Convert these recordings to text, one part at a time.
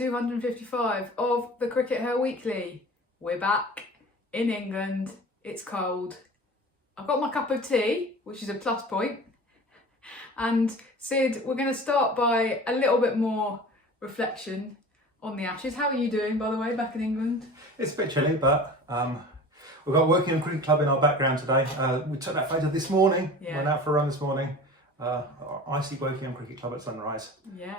255 of the CRICKETher Weekly. We're back in England. It's cold. I've got my cup of tea, which is a plus point. And Sid, we're going to start by a little bit more reflection on the Ashes. How are you doing, by the way, back in England? It's a bit chilly, but we've got Working Cricket Club in our background today. We took that photo this morning, went out for a run this morning. Icy Woking Cricket Club at sunrise. Yeah.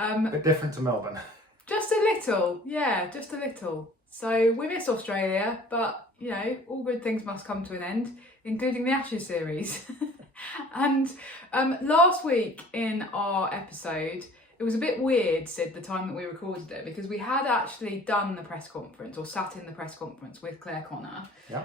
A bit different to Melbourne. Just a little, yeah, just a little. So we miss Australia, but you know, all good things must come to an end, including the Ashes series. And last week in our episode, it was a bit weird, Sid, the time that we recorded it, because we had actually done the press conference, or sat in the press conference with Claire Connor. Yeah.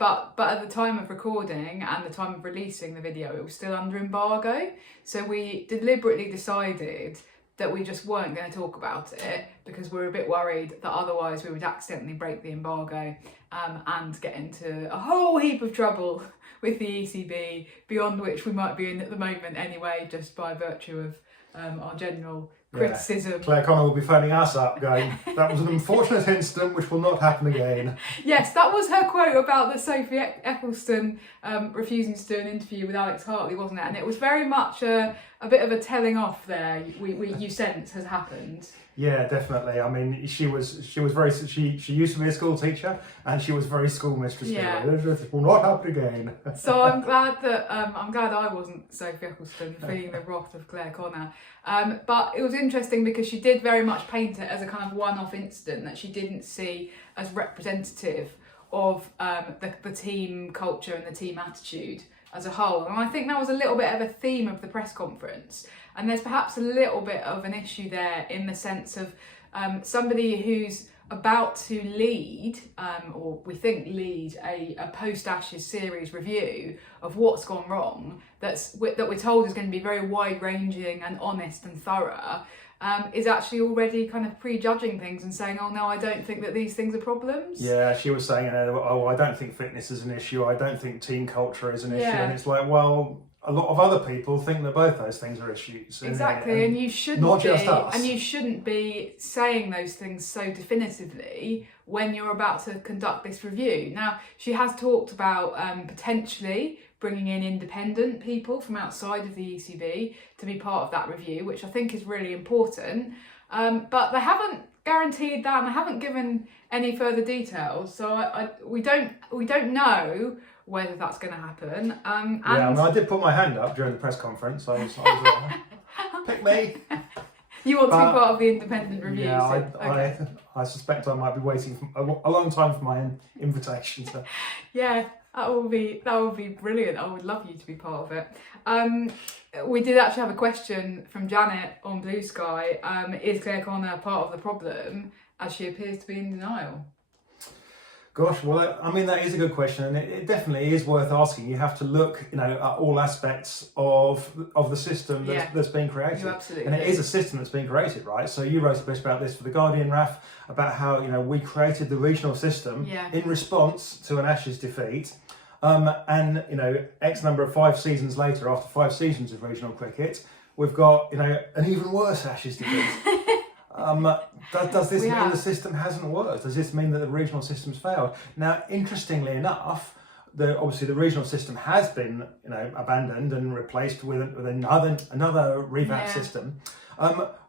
But at the time of recording and the time of releasing the video, it was still under embargo. So we deliberately decided that we just weren't going to talk about it because we were a bit worried that otherwise we would accidentally break the embargo and get into a whole heap of trouble with the ECB, beyond which we might be in at the moment anyway, just by virtue of our general criticism. Claire Connor will be phoning us up going, that was an unfortunate incident which will not happen again. Yes, that was her quote about the Sophie Eccleston refusing to do an interview with Alex Hartley, wasn't it? And it was very much a bit of a telling off there, you sense has happened. Yeah, definitely. I mean, she used to be a school teacher and she was very school mistress. Yeah. It will not happen again. So I'm glad that I'm glad I wasn't Sophie Eccleston feeling the wrath of Claire Connor. But it was interesting because she did very much paint it as a kind of one-off incident that she didn't see as representative of the team culture and the team attitude as a whole. And I think that was a little bit of a theme of the press conference. And there's perhaps a little bit of an issue there in the sense of somebody who's about to lead, or we think lead, a post-Ashes series review of what's gone wrong, that we're told is going to be very wide-ranging and honest and thorough, is actually already kind of prejudging things and saying, oh no, I don't think that these things are problems. Yeah, she was saying, I don't think fitness is an issue, I don't think team culture is an issue, and it's like, well, a lot of other people think that both those things are issues. Exactly, and you shouldn't not just us. And you shouldn't be saying those things so definitively when you're about to conduct this review. Now, she has talked about potentially bringing in independent people from outside of the ECB to be part of that review, which I think is really important. But they haven't guaranteed that, and they haven't given any further details. So we don't know whether that's going to happen. And I did put my hand up during the press conference. I was pick me. You want to be part of the independent review? Yeah, okay. I suspect I might be waiting a long time for my invitation. So. Yeah, that would be brilliant. I would love you to be part of it. We did actually have a question from Janet on Blue Sky. Is Claire Connor part of the problem, as she appears to be in denial? Gosh, well, I mean, that is a good question, and it definitely is worth asking. You have to look, at all aspects of the system that's being created. You absolutely and it do. is a system that's being created, right? So you wrote a bit about this for The Guardian, Raf, about how, we created the regional system in response to an Ashes defeat. And, X number of 5 seasons later, after 5 seasons of regional cricket, we've got, an even worse Ashes defeat. Does this mean the system hasn't worked? Does this mean that the regional system's failed? Now, interestingly enough, obviously the regional system has been, abandoned and replaced with another revamped system.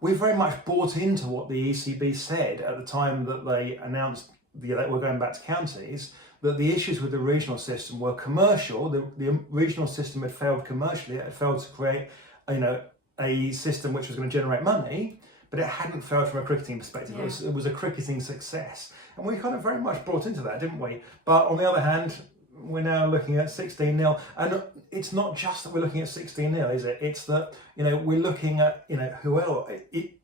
We've very much bought into what the ECB said at the time that they announced that we're going back to counties, that the issues with the regional system were commercial. The regional system had failed commercially. It had failed to create, a system which was going to generate money, but it hadn't failed from a cricketing perspective. Yeah. It was a cricketing success. And we kind of very much brought into that, didn't we? But on the other hand, we're now looking at 16-0. And it's not just that we're looking at 16-0, is it? It's that, we're looking at, who else? It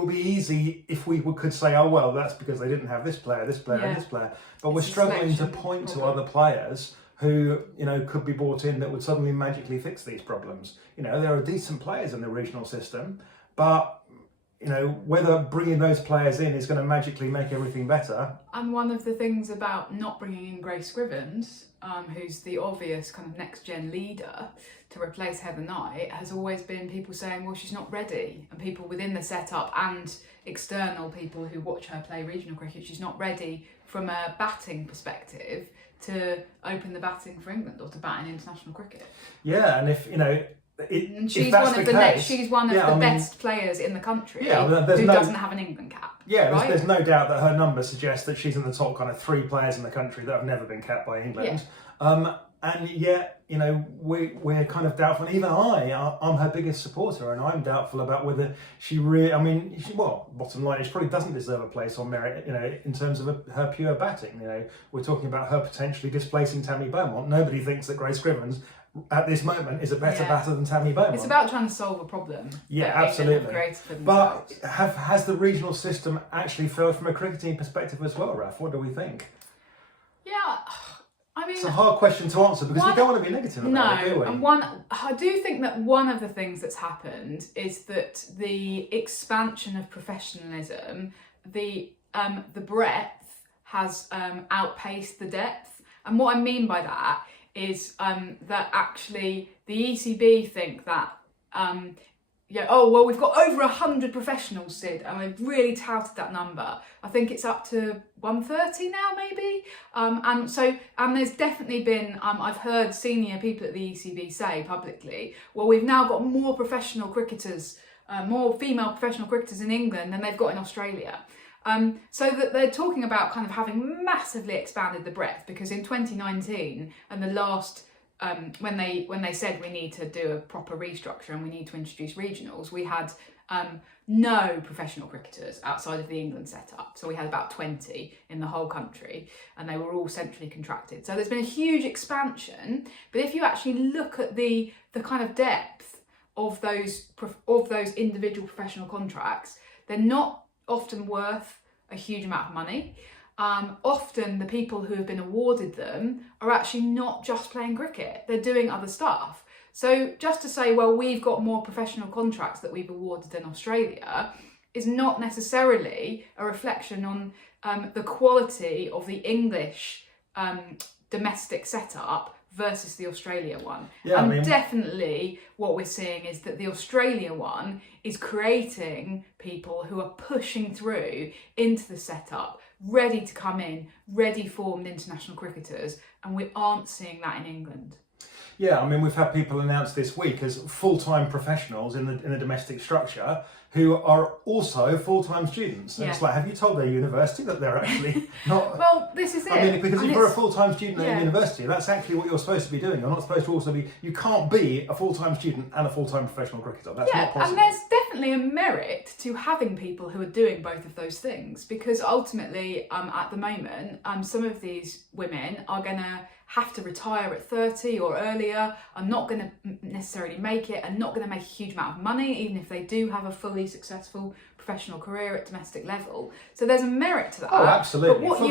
will be easy if we could say, oh, well, that's because they didn't have this player, and this player. But we're struggling to point to other players who, could be brought in that would suddenly magically fix these problems. There are decent players in the regional system, but whether bringing those players in is going to magically make everything better. And one of the things about not bringing in Grace Scrivens, who's the obvious kind of next-gen leader to replace Heather Knight, has always been people saying, well, she's not ready. And people within the setup and external people who watch her play regional cricket, she's not ready from a batting perspective to open the batting for England or to bat in international cricket. Yeah, and if, and she's one of the best players in the country who doesn't have an England cap. Yeah, right? there's no doubt that her numbers suggest that she's in the top kind of 3 players in the country that have never been capped by England. Yeah. And yet, we're kind of doubtful. And even I'm her biggest supporter, and I'm doubtful about whether she really. Bottom line, she probably doesn't deserve a place on merit. In terms of her pure batting. We're talking about her potentially displacing Tammy Beaumont. Nobody thinks that Grace Scrivens at this moment is a better batter than Tammy Beaumont. It's about trying to solve a problem. Yeah, absolutely. But has the regional system actually failed from a cricketing perspective as well, Raf? What do we think? Yeah, I mean, it's a hard question to answer because we don't want to be negative about it, do we? And I do think that one of the things that's happened is that the expansion of professionalism, the breadth has outpaced the depth. And what I mean by that is that actually the ECB think that, we've got over 100 professionals, Sid, and they've really touted that number. I think it's up to 130 now, maybe. And there's definitely been, I've heard senior people at the ECB say publicly, well, we've now got more professional cricketers, more female professional cricketers in England than they've got in Australia. So that they're talking about kind of having massively expanded the breadth, because in 2019 and the last, when they said we need to do a proper restructure and we need to introduce regionals, we had no professional cricketers outside of the England setup. So we had about 20 in the whole country, and they were all centrally contracted. So there's been a huge expansion. But if you actually look at the kind of depth of those individual professional contracts, they're not often worth a huge amount of money. Often the people who have been awarded them are actually not just playing cricket, they're doing other stuff. So just to say, well, we've got more professional contracts that we've awarded than Australia is not necessarily a reflection on the quality of the English domestic setup versus the Australia one. Yeah, definitely what we're seeing is that the Australia one is creating people who are pushing through into the setup, ready to come in, ready formed international cricketers, and we aren't seeing that in England. Yeah, we've had people announced this week as full-time professionals in the domestic structure who are also full-time students. And it's like, have you told their university that they're actually not... Well, this is it. Because if you're a full-time student at a university, that's actually what you're supposed to be doing. You're not supposed to also be... You can't be a full-time student and a full-time professional cricketer. That's not possible. And there's definitely a merit to having people who are doing both of those things, because ultimately, at the moment, some of these women are going to have to retire at 30 or earlier, are not going to necessarily make it, and not going to make a huge amount of money, even if they do have a fully successful professional career at domestic level. So there's a merit to that. Oh, absolutely. But what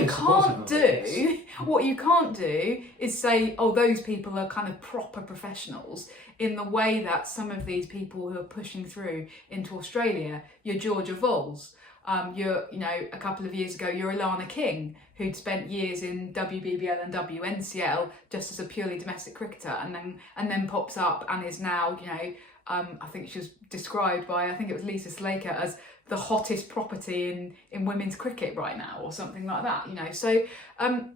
you can't do is say, oh, those people are kind of proper professionals in the way that some of these people who are pushing through into Australia, your Georgia Vols, a couple of years ago, you're Alana King, who'd spent years in WBBL and WNCL just as a purely domestic cricketer, and then pops up and is now, I think she was described by, I think it was Lisa Slaker, as the hottest property in women's cricket right now, or something like that. So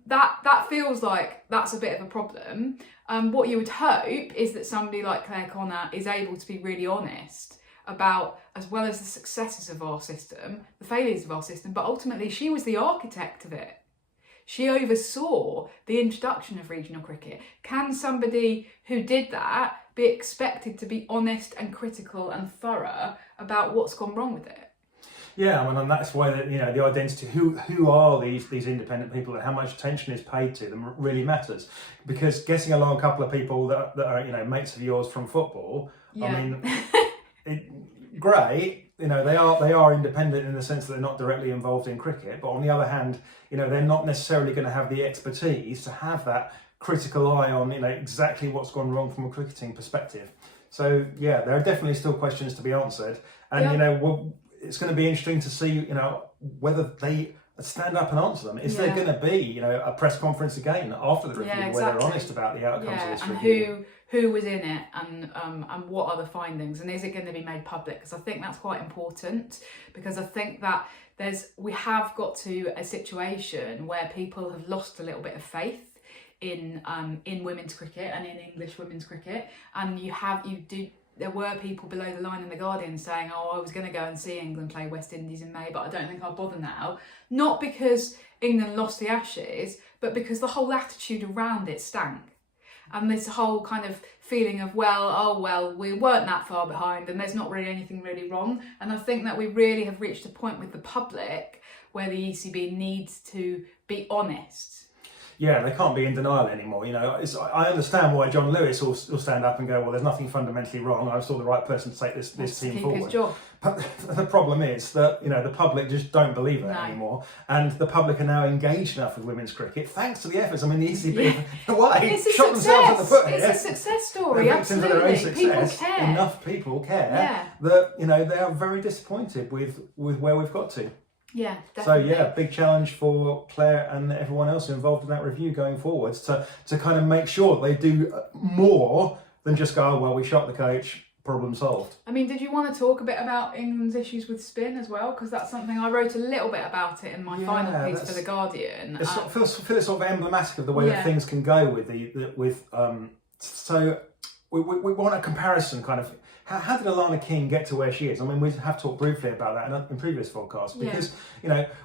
that feels like that's a bit of a problem. What you would hope is that somebody like Claire Connor is able to be really honest about, as well as the successes of our system, the failures of our system, but ultimately she was the architect of it. She oversaw the introduction of regional cricket. Can somebody who did that be expected to be honest and critical and thorough about what's gone wrong with it? Yeah, and that's why the identity, who are these independent people and how much attention is paid to them really matters. Because getting along a couple of people that are mates of yours from football, great, they are independent in the sense that they're not directly involved in cricket, but on the other hand, they're not necessarily going to have the expertise to have that critical eye on exactly what's gone wrong from a cricketing perspective. So yeah, there are definitely still questions to be answered, and it's going to be interesting to see, whether they stand up and answer them. Is there going to be, a press conference again after the review where they're honest about the outcomes of this review? And who was in it, and what are the findings, and is it going to be made public? Because I think that's quite important, because I think that we have got to a situation where people have lost a little bit of faith in women's cricket and in English women's cricket, and there were people below the line in The Guardian saying, I was going to go and see England play West Indies in May, but I don't think I'll bother now. Not because England lost the Ashes, but because the whole attitude around it stank. And this whole kind of feeling of, we weren't that far behind and there's not really anything really wrong. And I think that we really have reached a point with the public where the ECB needs to be honest. Yeah, they can't be in denial anymore. I understand why John Lewis will stand up and go, well, there's nothing fundamentally wrong. I saw the right person to take this team forward. His job. But the problem is that, the public just don't believe that anymore. And the public are now engaged enough with women's cricket, thanks to the efforts. I mean, the ECB, shot themselves in the foot here. It's a success story, They're victims of their own success. People care. Enough people care that, they are very disappointed with where we've got to. Yeah, definitely. So big challenge for Claire and everyone else involved in that review going forwards to kind of make sure they do more than just go, we shot the coach, problem solved. I mean, did you want to talk a bit about England's issues with spin as well? Because that's something I wrote a little bit about it in my final piece for The Guardian. It feels sort of emblematic of the way that things can go so we want a comparison kind of. How did Alana King get to where she is? I mean, we have talked briefly about that in previous podcasts because,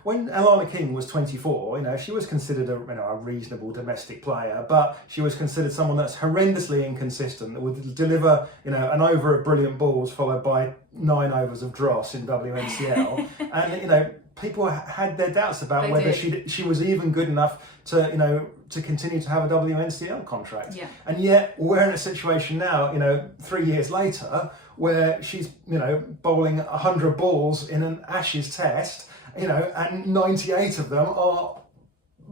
when Alana King was 24, she was considered a reasonable domestic player, but she was considered someone that's horrendously inconsistent, that would deliver, an over of brilliant balls followed by 9 overs of dross in WNCL. And, people had their doubts about whether she was even good enough to continue to have a WNCL contract. Yeah. And yet we're in a situation now, 3 years later, where she's, bowling 100 balls in an Ashes test, and 98 of them are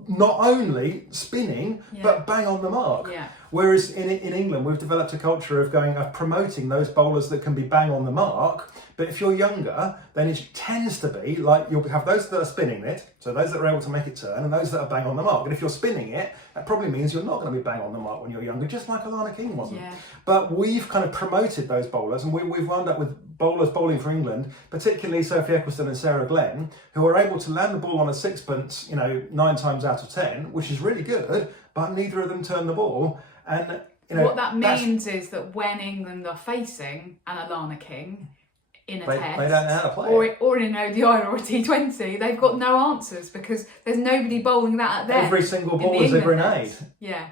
not only spinning, but bang on the mark. Yeah. Whereas in England, we've developed a culture of promoting those bowlers that can be bang on the mark. But if you're younger, then it tends to be like you'll have those that are spinning it, so those that are able to make it turn, and those that are bang on the mark. And if you're spinning it, that probably means you're not going to be bang on the mark when you're younger, just like Alana King wasn't. Yeah. But we've kind of promoted those bowlers, and we've wound up with bowlers bowling for England, particularly Sophie Ecclestone and Sarah Glenn, who are able to land the ball on a sixpence, 9 times out of 10, which is really good, but neither of them turn the ball. And what that means is that when England are facing an Alana King in a test, they don't know how to play or in an ODI or a T20, they've got no answers because there's nobody bowling that at them. Every single ball is a grenade. Yeah.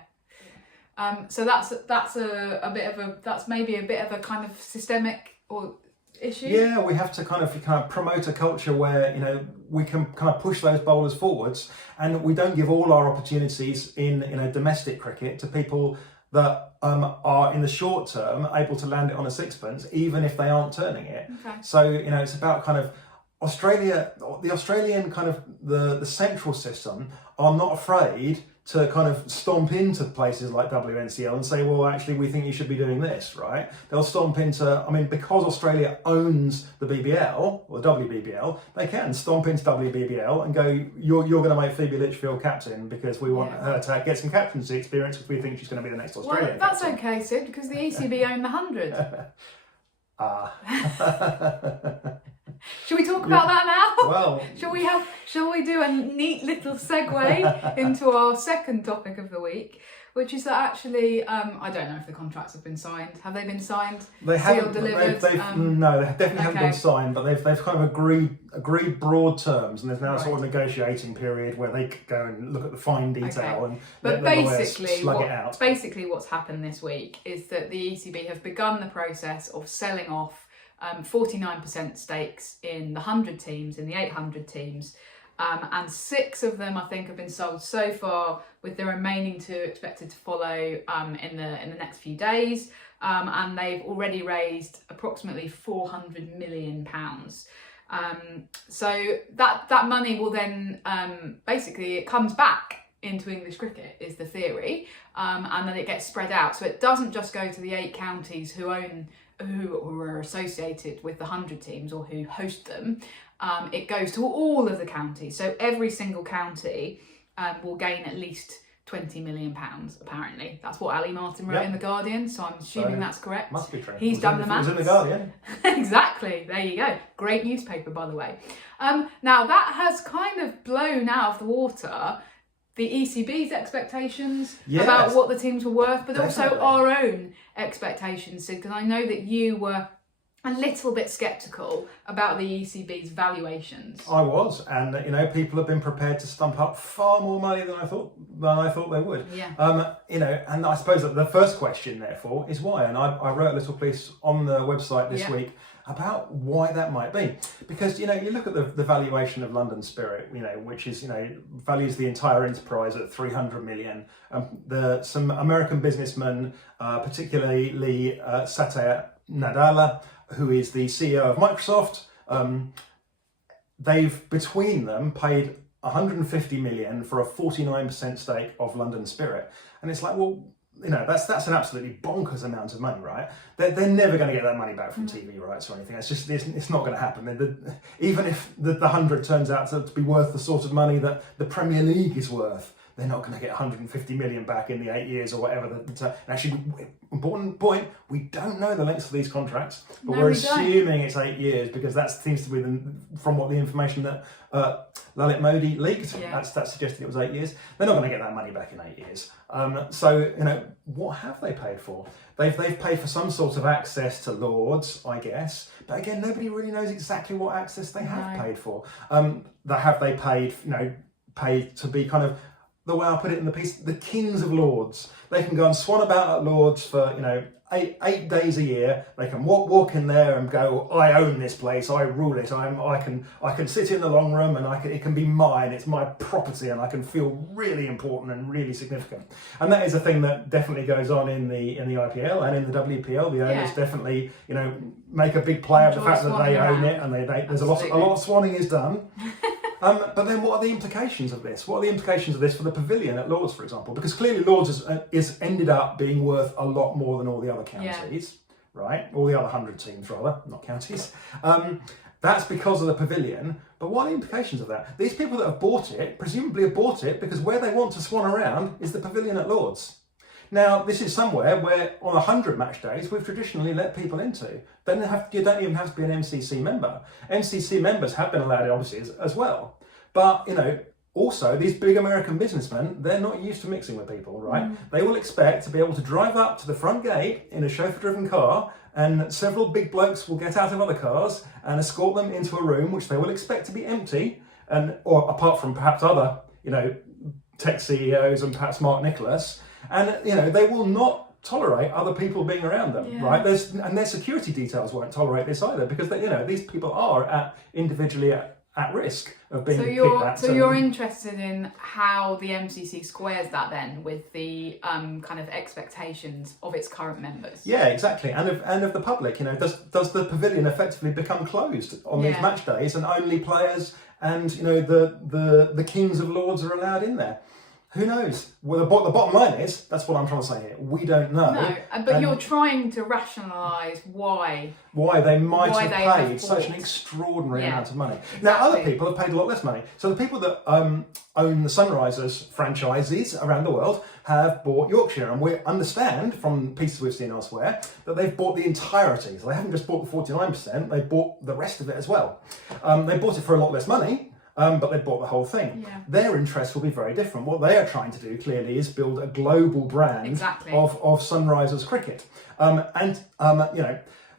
So that's maybe a bit of a kind of systemic or issue. Yeah, we have to kind of promote a culture where we can kind of push those bowlers forwards, and we don't give all our opportunities in domestic cricket to people that are in the short term able to land it on a sixpence, even if they aren't turning it. Okay. So it's about kind of Australia, the Australian kind of the central system are not afraid to kind of stomp into places like WNCL and say, well, actually, we think you should be doing this, right? They'll stomp into, because Australia owns the BBL, or the WBBL, they can stomp into WBBL and go, you're going to make Phoebe Litchfield captain because we want her to get some captaincy experience because we think she's going to be the next Australian that's captain. okay, Sid, because the ECB own the 100. Shall we talk about that now? Well, shall we do a neat little segue into our second topic of the week, which is that actually, I don't know if the contracts have been signed. Have they been signed? They haven't. Delivered? No, they definitely haven't been signed, but they've kind of agreed broad terms, and there's now a sort of negotiating period where they could go and look at the fine detail and let the lawyers slug it out. Basically, what's happened this week is that the ECB have begun the process of selling off 49% stakes in the 100 teams, in the 800 teams, and 6 of them I think have been sold so far, with the remaining 2 expected to follow in the next few days, and they've already raised approximately £400 million. So that money will then basically it comes back into English cricket is the theory, and then it gets spread out, so it doesn't just go to the 8 counties who own who are associated with the 100 teams or who host them, it goes to all of the counties. So every single county will gain at least £20 million, apparently. That's what Ali Martin wrote in The Guardian, so I'm assuming that's correct. Must be true. He's done the maths. It was in The Guardian. Exactly, there you go. Great newspaper, by the way. Now, that has kind of blown out of the water the ECB's expectations about what the teams were worth, but also our own expectations, Sid, because I know that you were a little bit sceptical about the ECB's valuations. I was, and people have been prepared to stump up far more money than I thought they would. Yeah. And I suppose that the first question, therefore, is why. And I wrote a little piece on the website this week about why that might be, because you look at the valuation of London Spirit, which is values the entire enterprise at 300 million. Some American businessmen, particularly Satya Nadella, who is the CEO of Microsoft, they've between them paid 150 million for a 49% stake of London Spirit, and it's like, well, that's an absolutely bonkers amount of money, right? They're never going to get that money back from TV rights or anything. It's not going to happen. Even if the 100 turns out to be worth the sort of money that the Premier League is worth, they're not going to get 150 million back in the 8 years or whatever. Actually, important point, we don't know the lengths of these contracts, but we're assuming it's 8 years because that seems to be from what the information that Lalit Modi leaked. That suggested it was 8 years. They're not going to get that money back in 8 years. So what have they paid for? They've paid for some sort of access to Lords, I guess. But again, nobody really knows exactly what access they have paid for. Have they paid to be kind of, the way I put it in the piece, the kings of Lords. They can go and swan about at Lords for, eight days a year. They can walk in there and go, I own this place, I rule it. I can sit in the long room and it can be mine. It's my property, and I can feel really important and really significant. And that is a thing that definitely goes on in the IPL and in the WPL. The owners definitely, make a big play of the fact that they own it, and there's a lot of swanning is done. But then what are the implications of this? What are the implications of this for the pavilion at Lords, for example? Because clearly Lords is ended up being worth a lot more than all the other counties, right? All the other 100 teams, rather, not counties. That's because of the pavilion. But what are the implications of that? These people that have bought it, presumably have bought it because where they want to swan around is the pavilion at Lords. Now, this is somewhere where on 100 match days, we've traditionally let people into. You don't even have to be an MCC member. MCC members have been allowed, obviously, as well. But, also, these big American businessmen, they're not used to mixing with people, right? They will expect to be able to drive up to the front gate in a chauffeur-driven car, and several big blokes will get out of other cars and escort them into a room which they will expect to be empty, or apart from perhaps other, tech CEOs and perhaps Mark Nicholas. And, they will not tolerate other people being around them, right? And their security details won't tolerate this either, because these people are individually at risk of being picked at. So you're interested in how the MCC squares that then with the kind of expectations of its current members? Yeah, exactly, and of the public. Does the pavilion effectively become closed on these match days, and only players and the kings of Lords are allowed in there? Who knows? Well, the bottom line is, that's what I'm trying to say here, we don't know. No, but you're trying to rationalise why they might have paid such an extraordinary amount of money. Exactly. Now, other people have paid a lot less money. So the people that own the Sunrisers franchises around the world have bought Yorkshire, and we understand from pieces we've seen elsewhere that they've bought the entirety. So they haven't just bought the 49%, they bought the rest of it as well. They bought it for a lot less money. But they bought the whole thing. Yeah. Their interests will be very different. What they are trying to do, clearly, is build a global brand of Sunrisers cricket.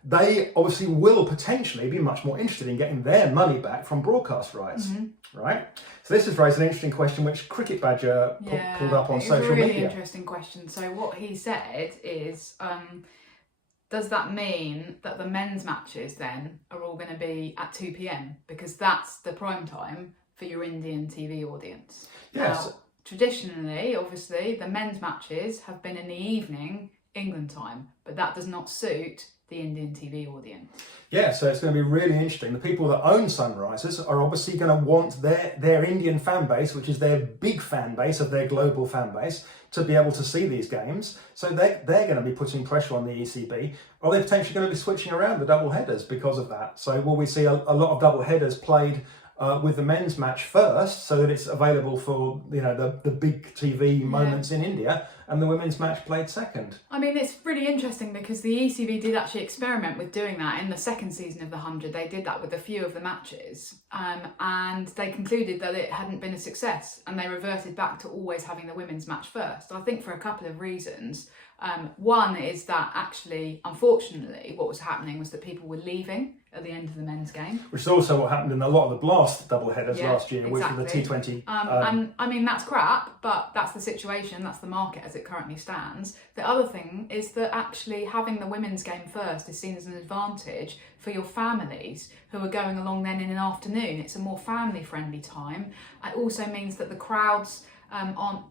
They obviously will potentially be much more interested in getting their money back from broadcast rights, right? So this has raised an interesting question, which Cricket Badger pulled up on social media. It's a really interesting question. So what he said is, does that mean that the men's matches then are all going to be at 2 p.m? Because that's the prime time for your Indian TV audience. Yes. Now, traditionally, obviously, the men's matches have been in the evening England time, but that does not suit the Indian TV audience. Yeah, so it's going to be really interesting. The people that own Sunrisers are obviously going to want their Indian fan base, which is their big fan base of their global fan base, to be able to see these games. So they're going to be putting pressure on the ECB. Are they potentially going to be switching around the double headers because of that? So will we see a lot of double headers played with the men's match first, so that it's available for the big TV moments in India, and the women's match played second? I mean, it's really interesting because the ECB did actually experiment with doing that in the second season of the 100. They did that with a few of the matches, and they concluded that it hadn't been a success, and they reverted back to always having the women's match first. I think for a couple of reasons. One is that actually, unfortunately, what was happening was that people were leaving at the end of the men's game. Which is also what happened in a lot of the Blast double headers last year, exactly. Which were the T20. And I mean, that's crap, but that's the situation, that's the market as it currently stands. The other thing is that actually having the women's game first is seen as an advantage for your families who are going along then in an afternoon. It's a more family-friendly time. It also means that the crowds aren't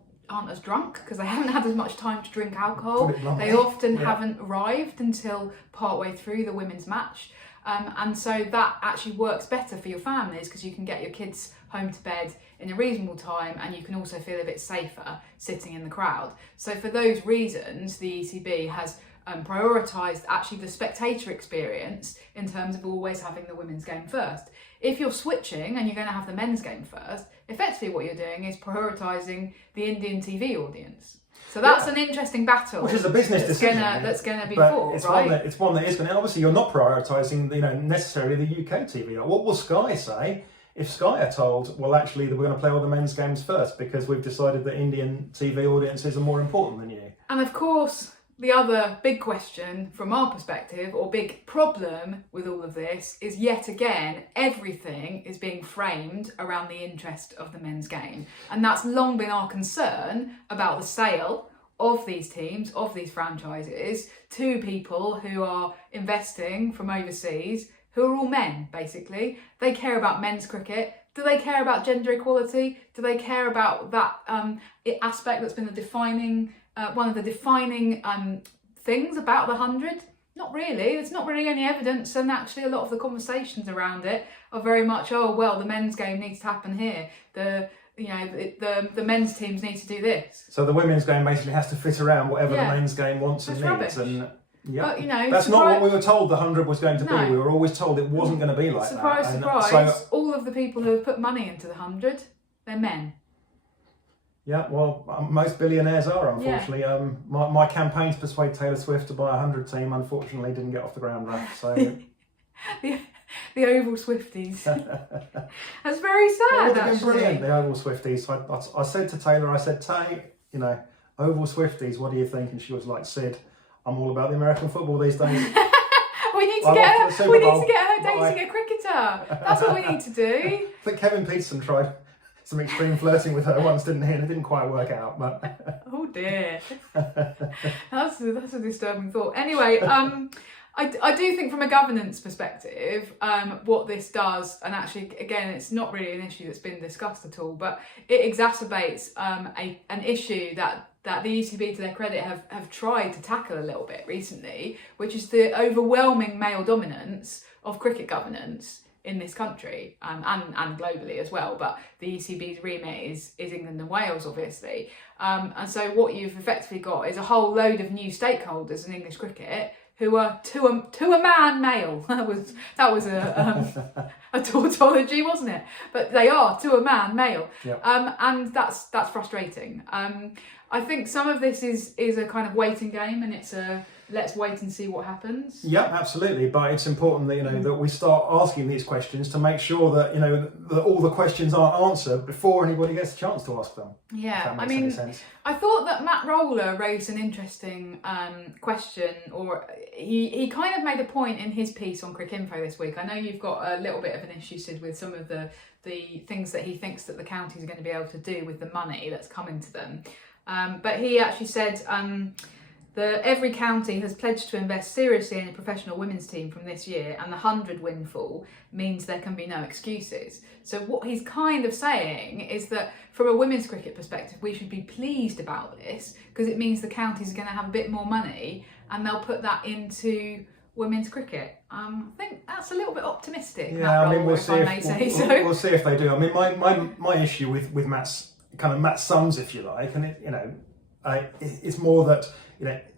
as drunk because they haven't had as much time to drink alcohol. They often haven't arrived until partway through the women's match. And so that actually works better for your families because you can get your kids home to bed in a reasonable time, and you can also feel a bit safer sitting in the crowd. So for those reasons, the ECB has prioritised actually the spectator experience in terms of always having the women's game first. If you're switching and you're going to have the men's game first, effectively what you're doing is prioritising the Indian TV audience. So that's an interesting battle, which is a business decision that's going to be fought, it's right? It's one that is going to. Obviously, you're not prioritising, necessarily the UK TV. What will Sky say if Sky are told, well, actually, we're going to play all the men's games first because we've decided that Indian TV audiences are more important than you? And of course, the other big question from our perspective, or big problem with all of this, is yet again, everything is being framed around the interest of the men's game. And that's long been our concern about the sale of these teams, of these franchises, to people who are investing from overseas, who are all men, basically. They care about men's cricket. Do they care about gender equality? Do they care about that aspect that's been one of the defining things about the 100? Not really. There's not really any evidence, and actually a lot of the conversations around it are very much, oh well, the men's game needs to happen here. The men's teams need to do this. So the women's game basically has to fit around whatever the men's game wants and rubbish. needs. And but, that's not what we were told the 100 was going to be. We were always told it wasn't going to be like surprise, that. Surprise, so, all of the people who have put money into the 100, they're men. Yeah, well, most billionaires are, unfortunately. My campaign to persuade Taylor Swift to buy a 100 team, unfortunately, didn't get off the ground right. So the Oval Swifties. That's very sad, actually. Brilliant, the Oval Swifties. I said to Taylor, Tay, Oval Swifties, what do you think? And she was like, Sid, I'm all about the American football these days. We need to get her dating a cricketer. That's what we need to do. I think Kevin Peterson tried some extreme flirting with her once, didn't he? And it didn't quite work out, but oh dear, that's a disturbing thought. Anyway, I do think from a governance perspective, what this does, and actually again, it's not really an issue that's been discussed at all, but it exacerbates an issue that the ECB, to their credit, have tried to tackle a little bit recently, which is the overwhelming male dominance of cricket governance in this country, and globally as well. But the ECB's remit is England and Wales, obviously. And so what you've effectively got is a whole load of new stakeholders in English cricket who are to a man male. That was a tautology, wasn't it? But they are to a man male. Yep. And that's frustrating. I think some of this is a kind of waiting game, and it's a let's wait and see what happens. Yeah, absolutely. But it's important that that we start asking these questions to make sure that that all the questions are answered before anybody gets a chance to ask them. Yeah, I mean, I thought that Matt Roller raised an interesting question, or he kind of made a point in his piece on CRICKETher this week. I know you've got a little bit of an issue, Sid, with some of the things that he thinks that the counties are going to be able to do with the money that's coming to them. But he actually said Every county has pledged to invest seriously in a professional women's team from this year, and the 100 windfall means there can be no excuses. So what he's kind of saying is that from a women's cricket perspective, we should be pleased about this because it means the counties are going to have a bit more money and they'll put that into women's cricket. I think that's a little bit optimistic. Yeah, I mean, we'll see We'll see if they do. I mean, my issue with Matt's sums, if you like, and it's more that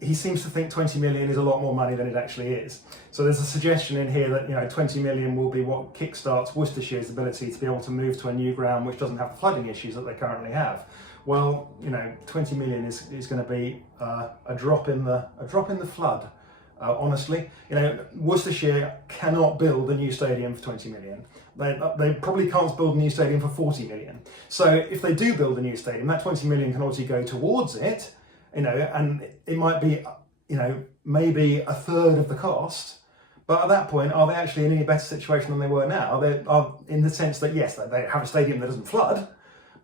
he seems to think 20 million is a lot more money than it actually is. So there's a suggestion in here that 20 million will be what kickstarts Worcestershire's ability to be able to move to a new ground which doesn't have the flooding issues that they currently have. Well, 20 million is going to be a drop in the flood. Honestly, Worcestershire cannot build a new stadium for 20 million. They probably can't build a new stadium for 40 million. So if they do build a new stadium, that 20 million can obviously go towards it, and it might be, maybe a third of the cost. But at that point, are they actually in any better situation than they were now? They are, in the sense that yes, they have a stadium that doesn't flood,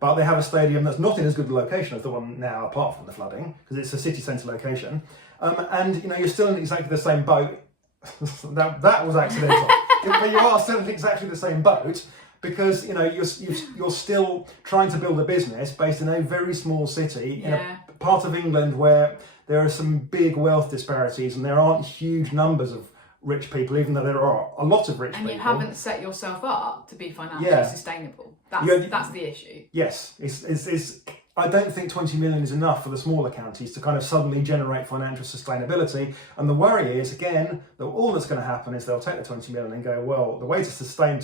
but they have a stadium that's not in as good a location as the one now, apart from the flooding, because it's a city centre location. And you're still in exactly the same boat. that was accidental. But you are still in exactly the same boat because you're still trying to build a business based in a very small city in a part of England where there are some big wealth disparities and there aren't huge numbers of rich people, even though there are a lot of rich people. And you haven't set yourself up to be financially sustainable. That's the issue. Yes, I don't think 20 million is enough for the smaller counties to kind of suddenly generate financial sustainability. And the worry is, again, that all that's going to happen is they'll take the 20 million and go, well, the way to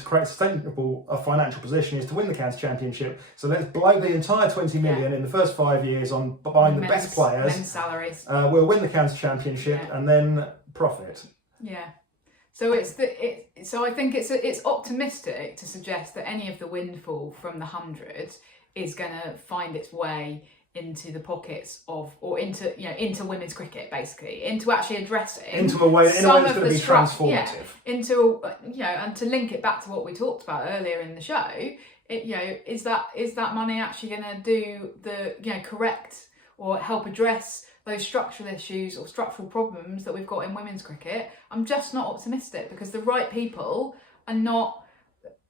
create a sustainable financial position is to win the county championship. So let's blow the entire 20 million in the first 5 years on buying the best players. Men's salaries. We'll win the county championship and then profit. Yeah. So so I think it's optimistic to suggest that any of the windfall from the 100 is going to find its way into the pockets into women's cricket, basically, into actually addressing in a way that's going to be transformative. And to link it back to what we talked about earlier in the show, is that money actually going to do the correct or help address those structural issues or structural problems that we've got in women's cricket? I'm just not optimistic because the right people are not.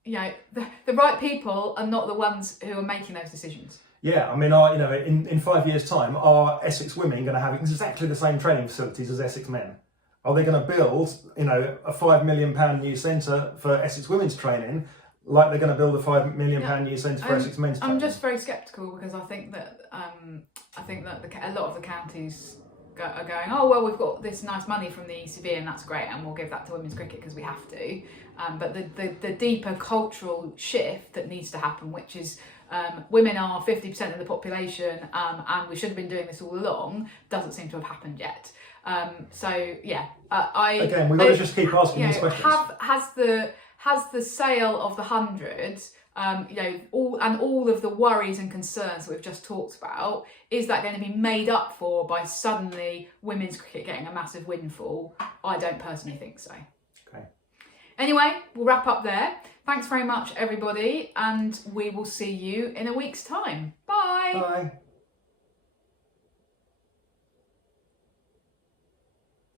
The right people are not the ones who are making those decisions. Yeah, I mean, in 5 years' time, are Essex women going to have exactly the same training facilities as Essex men? Are they going to build, a £5 million new centre for Essex women's training, like they're going to build a £5 million new centre for Essex men's training? I'm just very sceptical because I think that a lot of the counties are going, oh well, we've got this nice money from the ECB and that's great, and we'll give that to women's cricket because we have to. But the deeper cultural shift that needs to happen, which is women are 50% of the population, and we should have been doing this all along, doesn't seem to have happened yet. Again, we've got to just keep asking these questions. Has the sale of the 100, all of the worries and concerns that we've just talked about, is that going to be made up for by suddenly women's cricket getting a massive windfall? I don't personally think so. Okay. Anyway, we'll wrap up there. Thanks very much, everybody, and we will see you in a week's time. Bye. Bye.